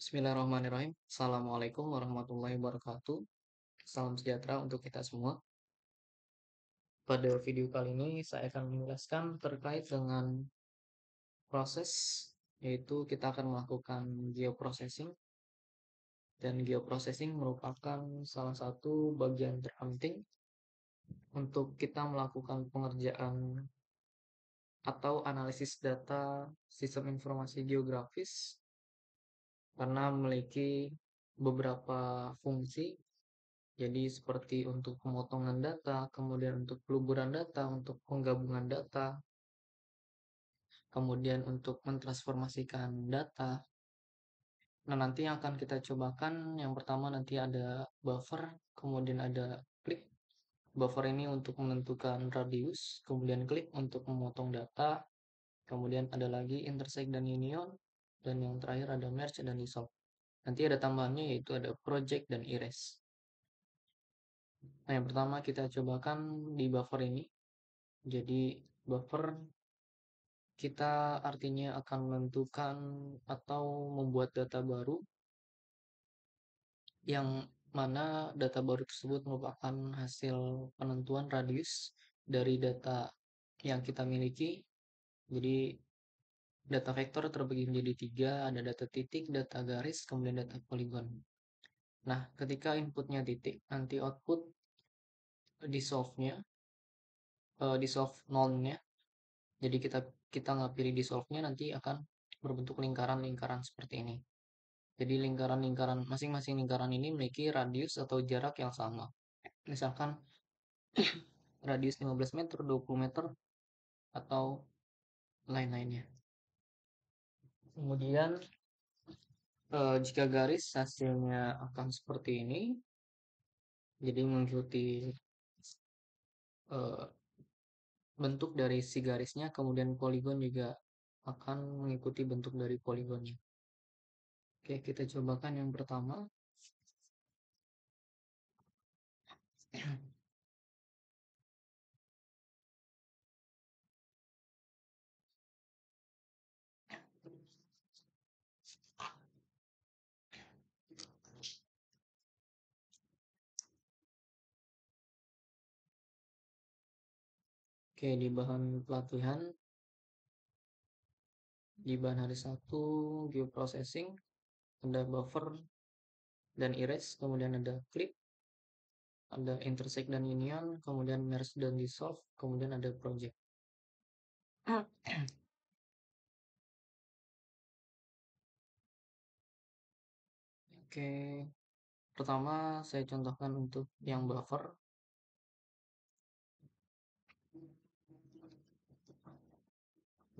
Bismillahirrahmanirrahim. Assalamualaikum warahmatullahi wabarakatuh. Salam sejahtera untuk kita semua. Pada video kali ini saya akan menjelaskan terkait dengan proses, yaitu kita akan melakukan geoprocessing. Dan geoprocessing merupakan salah satu bagian terpenting untuk kita melakukan pengerjaan atau analisis data sistem informasi geografis karena memiliki beberapa fungsi. Jadi seperti untuk pemotongan data, kemudian untuk peluburan data, untuk penggabungan data, kemudian untuk mentransformasikan data. Nah, nanti yang akan kita cobakan, yang pertama nanti ada buffer, kemudian ada klik. Buffer ini untuk menentukan radius, kemudian klik untuk memotong data, kemudian ada lagi intersect dan union, dan yang terakhir ada merge dan dissolve. Nanti ada tambahannya yaitu ada project dan erase. Nah, yang pertama kita cobakan di buffer ini. Jadi buffer kita artinya akan menentukan atau membuat data baru yang mana data baru tersebut merupakan hasil penentuan radius dari data yang kita miliki. Jadi data vektor terbagi menjadi 3, ada data titik, data garis, kemudian data poligon. Nah, ketika inputnya titik, nanti output dissolve nolnya. Jadi kita nggak pilih dissolve-nya, nanti akan berbentuk lingkaran-lingkaran seperti ini. Jadi lingkaran-lingkaran, masing-masing lingkaran ini memiliki radius atau jarak yang sama. Misalkan radius 15 meter, 20 meter, atau lain-lainnya. Kemudian jika garis hasilnya akan seperti ini. Jadi mengikuti bentuk dari si garisnya, kemudian poligon juga akan mengikuti bentuk dari poligonnya. Oke, kita cobakan yang pertama. Oke, di bahan pelatihan, di bahan hari 1, geoprocessing, ada buffer dan erase, kemudian ada clip, ada intersect dan union, kemudian merge dan dissolve, kemudian ada project. Oke, pertama saya contohkan untuk yang buffer.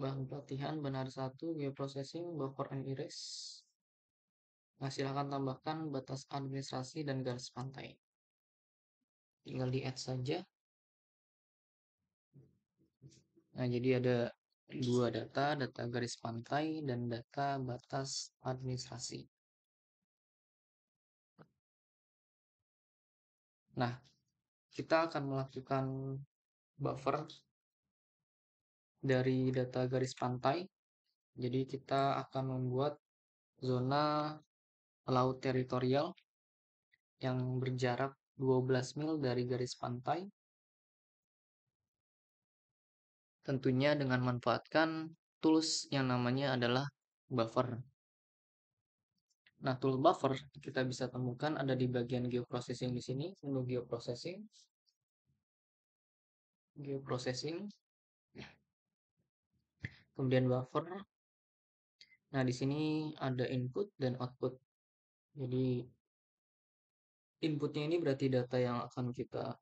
Bahan pelatihan benar 1, geoprocessing, buffer and erase. Nah, silahkan tambahkan batas administrasi dan garis pantai. Tinggal di add saja. Nah, jadi ada dua data garis pantai dan data batas administrasi. Nah, kita akan melakukan buffer dari data garis pantai. Jadi kita akan membuat zona laut teritorial yang berjarak 12 mil dari garis pantai. Tentunya dengan memanfaatkan tools yang namanya adalah buffer. Nah, tool buffer kita bisa temukan ada di bagian geoprocessing di sini, menu geoprocessing. Kemudian buffer. Nah, di sini ada input dan output. Jadi inputnya ini berarti data yang akan kita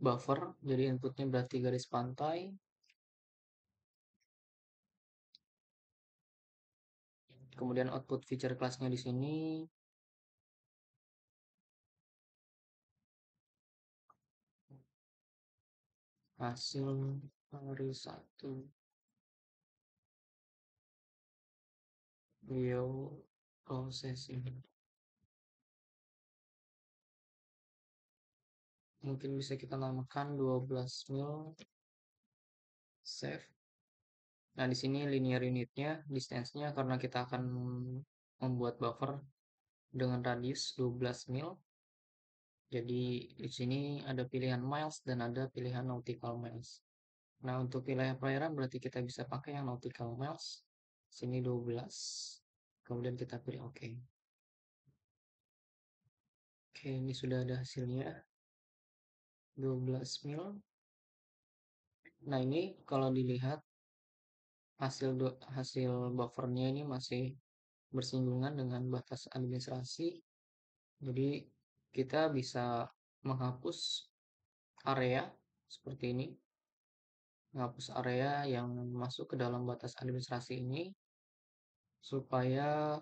buffer. Jadi inputnya berarti garis pantai. Kemudian output feature class-nya di sini. Hasil hari 1 geoprocessing. Mungkin bisa kita namakan 12 mil save. Nah, di sini linear unitnya, distance-nya karena kita akan membuat buffer dengan radius 12 mil. Jadi di sini ada pilihan miles dan ada pilihan nautical miles. Nah, untuk wilayah perairan berarti kita bisa pakai yang nautical miles. Sini 12. Kemudian kita pilih OK. Oke, ini sudah ada hasilnya. 12 mil. Nah, ini kalau dilihat hasil buffernya ini masih bersinggungan dengan batas administrasi. Jadi kita bisa menghapus area seperti ini, menghapus area yang masuk ke dalam batas administrasi ini supaya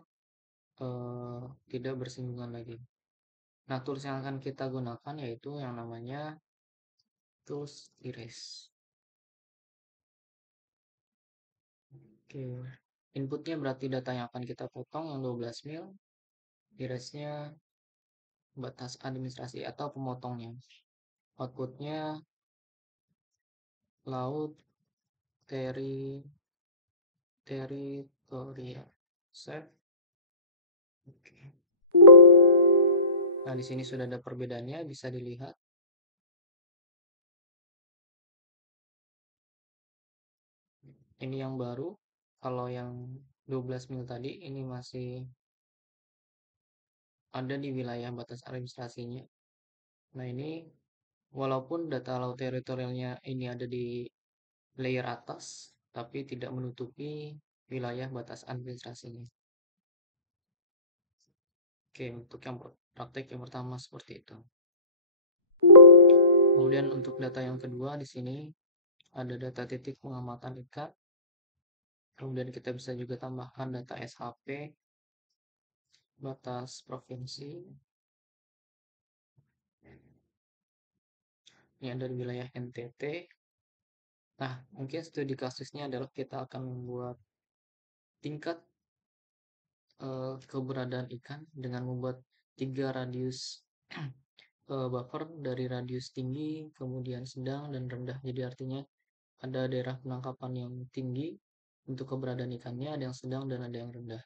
tidak bersinggungan lagi. Nah, tools yang akan kita gunakan yaitu yang namanya tools erase. Oke, inputnya berarti data yang akan kita potong yang 12 mil, erase-nya batas administrasi atau pemotongnya. Outputnya laut teritorial set. Oke. Nah, di sini sudah ada perbedaannya, bisa dilihat. Ini yang baru. Kalau yang 12 mil tadi ini masih ada di wilayah batas administrasinya. Nah, ini walaupun data laut teritorialnya ini ada di layer atas, tapi tidak menutupi wilayah batas administrasinya. Oke, untuk yang praktek yang pertama seperti itu. Kemudian untuk data yang kedua di sini ada data titik pengamatan ikan. Kemudian kita bisa juga tambahkan data SHP, batas provinsi. Ini ada di wilayah NTT. Nah, mungkin studi kasusnya adalah kita akan membuat tingkat keberadaan ikan dengan membuat 3 radius buffer dari radius tinggi, kemudian sedang, dan rendah. Jadi artinya ada daerah penangkapan yang tinggi untuk keberadaan ikannya, ada yang sedang, dan ada yang rendah.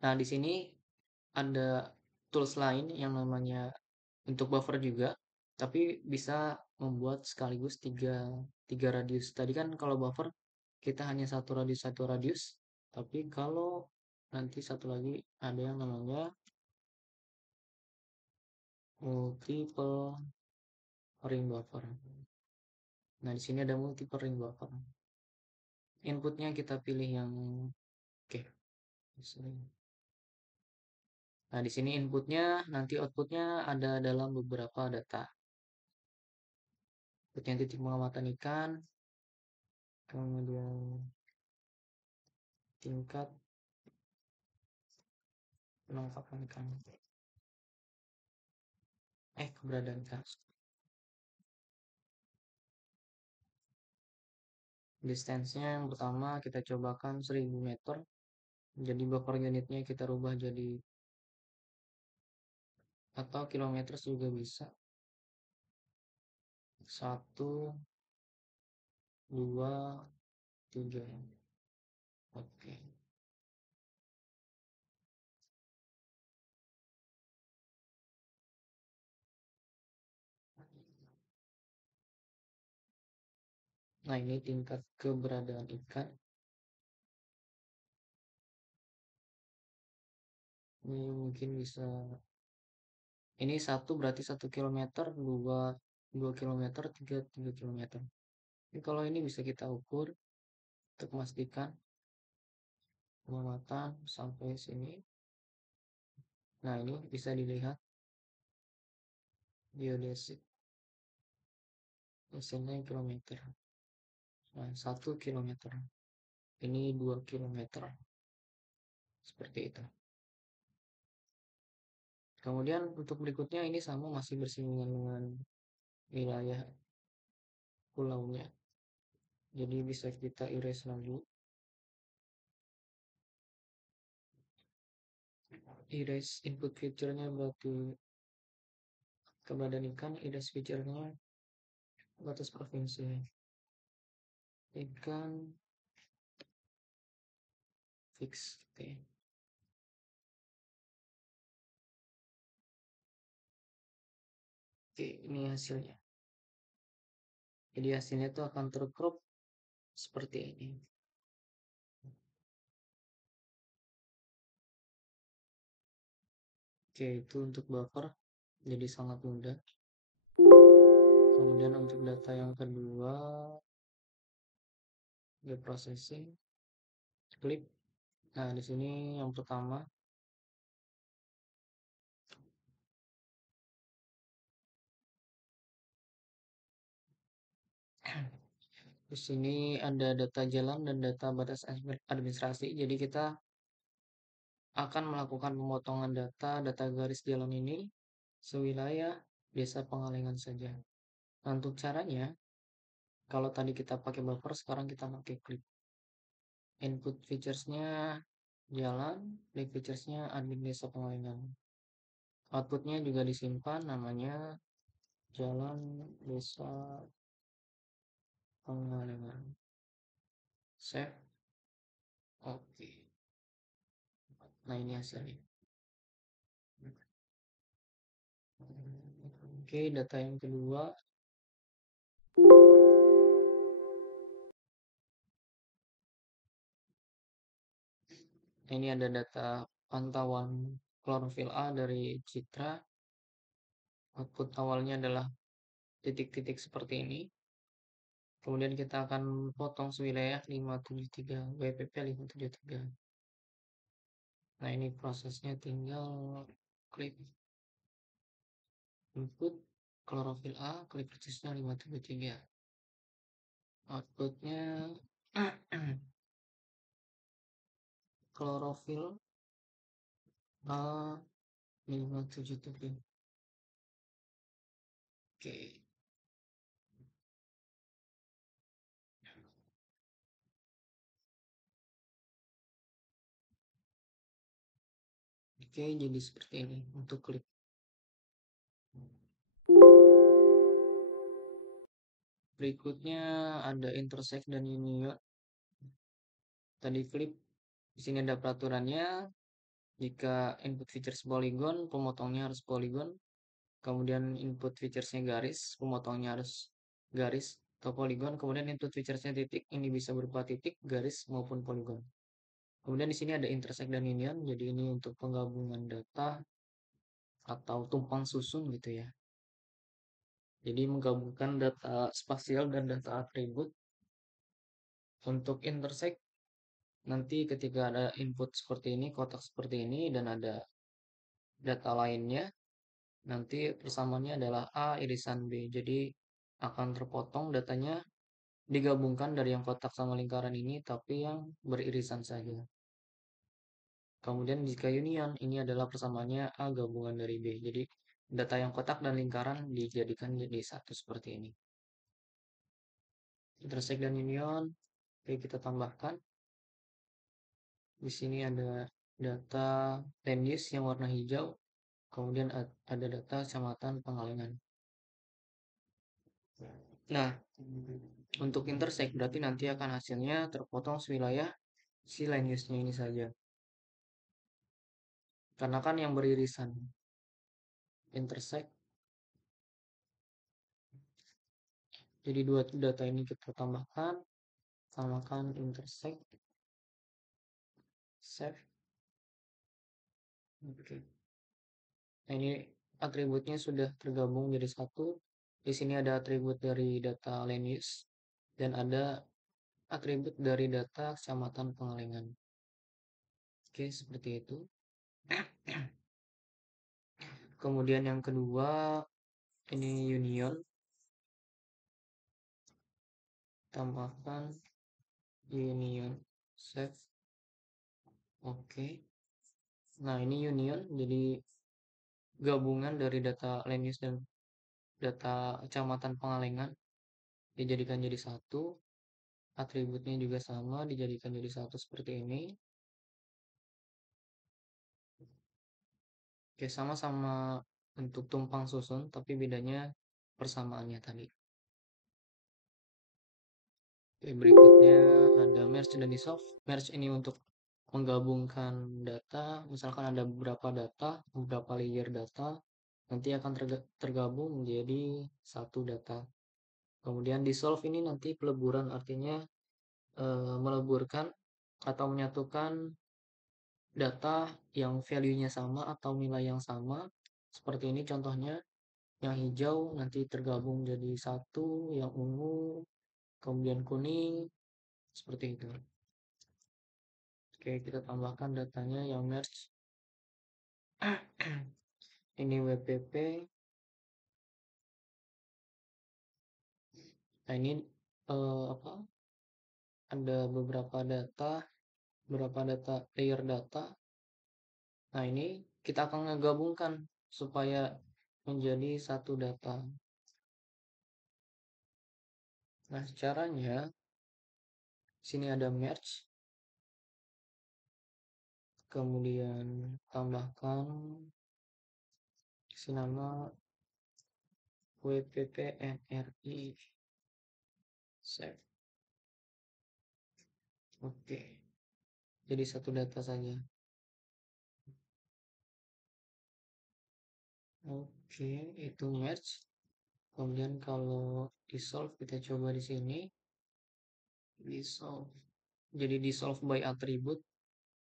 Nah, di sini ada tools lain yang namanya untuk buffer juga, tapi bisa membuat sekaligus tiga radius. Tadi kan kalau buffer kita hanya satu radius, tapi kalau nanti satu lagi ada yang namanya multiple ring buffer. Nah, di sini ada multiple ring buffer. Inputnya kita pilih yang oke. Nah, di sini inputnya, nanti outputnya ada dalam beberapa data. Inputnya titik pengamatan ikan, kemudian tingkat penangkapan ikan. Keberadaan ikan. Distance-nya yang pertama kita cobakan 1000 meter. Jadi buffer unitnya kita rubah jadi atau kilometer juga bisa. 1, 2, 3. Oke. Nah, ini tingkat keberadaan ikan. Ini mungkin bisa. Ini 1 berarti 1 kilometer, 2 kilometer, 3 kilometer. Jadi kalau ini bisa kita ukur untuk memastikan pengamatan sampai sini. Nah, ini bisa dilihat geodesit hasilnya kilometer. Nah, 1 kilometer. Ini 2 kilometer. Seperti itu. Kemudian untuk berikutnya ini sama masih bersinggungan dengan wilayah pulaunya. Jadi bisa kita erase lagi. Erase input feature-nya berarti keberadaan ikan, erase feature-nya batas provinsi. ikan fix. Oke. Oke, ini hasilnya. Jadi hasilnya itu akan tercrop seperti ini. Oke, itu untuk buffer jadi sangat mudah. Kemudian untuk data yang kedua, di processing, klik. Nah, di sini yang pertama, di sini ada data jalan dan data batas administrasi. Jadi kita akan melakukan pemotongan data garis jalan ini sewilayah Desa Pengalengan saja. Nah, untuk caranya, kalau tadi kita pakai buffer, sekarang kita pakai klik. Input featuresnya jalan, klik featuresnya admin Desa Pengalengan. Outputnya juga disimpan, namanya jalan Desa Pengalengan. Save. Oke. Nah, ini hasilnya. Oke, data yang kedua. Ini ada data pantauan klorofil A dari Citra. Output awalnya adalah titik-titik seperti ini. Kemudian kita akan potong sewilayah 573, WPP 573. Nah, ini prosesnya tinggal klik input klorofil A, klik persisnya 573. Outputnya klorofil A 573. Oke. Oke, jadi seperti ini untuk klik. Berikutnya ada intersect dan union. Tadi flip, di sini ada peraturannya. Jika input features polygon, pemotongnya harus polygon. Kemudian input featuresnya garis, pemotongnya harus garis atau polygon. Kemudian input featuresnya titik, ini bisa berupa titik, garis maupun polygon. Kemudian di sini ada intersect dan union, jadi ini untuk penggabungan data atau tumpang susun gitu ya. Jadi menggabungkan data spasial dan data atribut. Untuk intersect, nanti ketika ada input seperti ini, kotak seperti ini, dan ada data lainnya, nanti persamaannya adalah A irisan B. Jadi akan terpotong datanya digabungkan dari yang kotak sama lingkaran ini, tapi yang beririsan saja. Kemudian jika union, ini adalah persamaannya A gabungan dari B. Jadi data yang kotak dan lingkaran dijadikan jadi satu seperti ini. Intersect dan union, oke, kita tambahkan. Di sini ada data land use yang warna hijau, kemudian ada data kecamatan Pangalengan. Nah, untuk intersect berarti nanti akan hasilnya terpotong sewilayah si land use-nya ini saja. Karena kan yang beririsan intersect. Jadi dua data ini kita tambahkan, intersect, save. Oke. Nah, ini atributnya sudah tergabung jadi satu. Di sini ada atribut dari data land use dan ada atribut dari data kecamatan Pengalengan. Oke, seperti itu. Kemudian yang kedua, ini union. Tambahkan union, save. Oke. Nah, ini union, jadi gabungan dari data land use dan data kecamatan Pengalengan dijadikan jadi satu. Atributnya juga sama, dijadikan jadi satu seperti ini. Oke, sama-sama untuk tumpang susun, tapi bedanya persamaannya tadi. Oke, berikutnya ada merge dan dissolve. Merge ini untuk menggabungkan data, misalkan ada beberapa data, beberapa layer data, nanti akan tergabung menjadi satu data. Kemudian dissolve ini nanti peleburan, artinya meleburkan atau menyatukan data yang value-nya sama atau nilai yang sama. Seperti ini contohnya, yang hijau nanti tergabung jadi satu, yang ungu, kemudian kuning, seperti itu. Oke, kita tambahkan datanya yang merge. Ini WPP. Nah, ini apa? Ada beberapa data layer data. Nah, ini kita akan menggabungkan supaya menjadi satu data. Nah, caranya sini ada merge, kemudian tambahkan isi nama WPPNRI save. Oke, jadi satu data saja. Oke, itu merge. Kemudian kalau dissolve kita coba di sini. Dissolve. Jadi dissolve by attribute.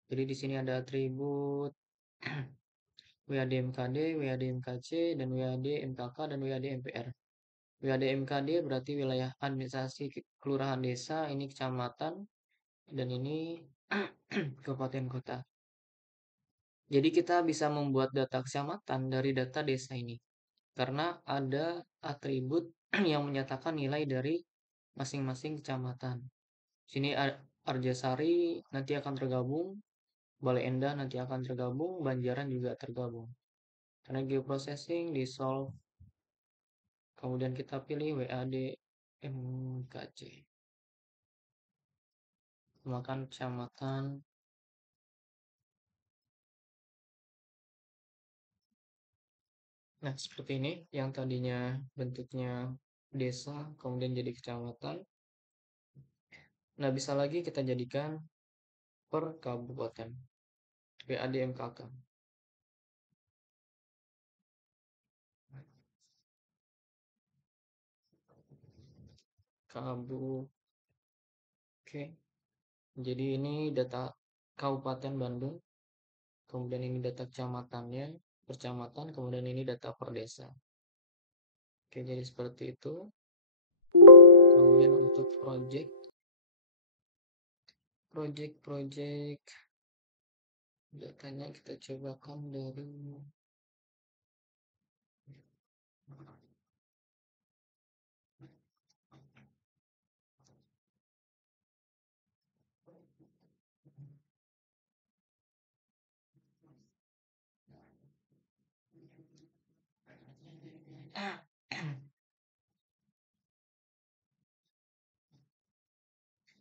Jadi di sini ada atribut WAD MKD, WAD MKC, dan WAD MKK, dan WAD MPR. WAD MKD berarti wilayah administrasi kelurahan desa, ini kecamatan, dan ini kabupaten kota. Jadi kita bisa membuat data kecamatan dari data desa ini. Karena ada atribut yang menyatakan nilai dari masing-masing kecamatan. Sini Arjasari nanti akan tergabung, Bale Endah nanti akan tergabung, Banjaran juga tergabung. Karena geoprocessing dissolve, kemudian kita pilih WAD MKC, makan kecamatan. Nah, seperti ini yang tadinya bentuknya desa, kemudian jadi kecamatan. Nah, bisa lagi kita jadikan per kabupaten, WAD MKK. Kabu, oke. Jadi ini data Kabupaten Bandung, kemudian ini data kecamatannya, percamatan, kemudian ini data per desa. Oke, jadi seperti itu. Kemudian untuk project datanya kita cobakan dari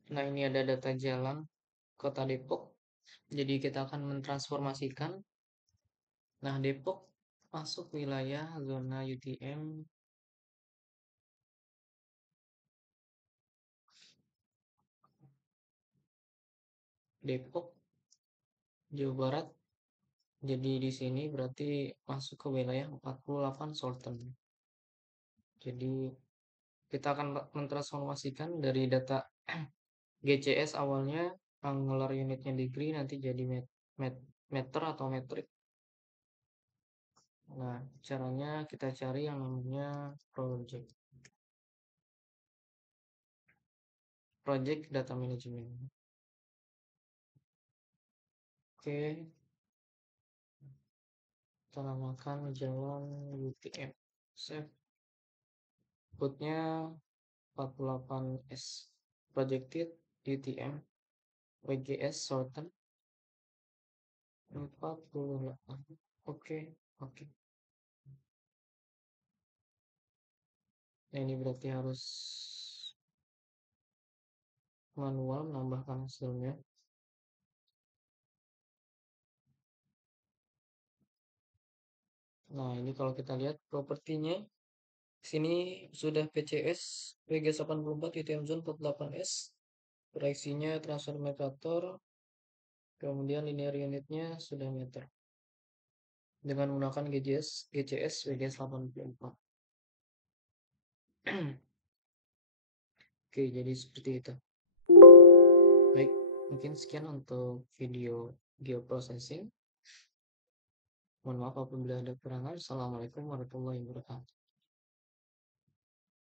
nah, ini ada data jalan Kota Depok. Jadi kita akan mentransformasikan. Nah, Depok masuk wilayah zona UTM Depok, Jawa Barat. Jadi di sini berarti masuk ke wilayah 48 Sultan. Jadi kita akan mentransformasikan dari data GCS awalnya angular unitnya degree nanti jadi meter atau metrik. Nah, caranya kita cari yang namanya project data management. Oke, kita namakan jalan UTM. Save. Outputnya 48S. Projected UTM WGS Sorten 48. Oke, oke. Nah, ini berarti harus manual menambahkan hasilnya. Nah, ini kalau kita lihat propertinya Sini sudah PCS WG84 UTM Zone 48S. Proyeksinya transfer Mercator, kemudian linear unitnya sudah meter dengan menggunakan GCS WGS84. Oke, jadi seperti itu. Baik, mungkin sekian untuk video geoprocessing. Mohon maaf apabila ada kekurangan. Assalamualaikum warahmatullahi wabarakatuh.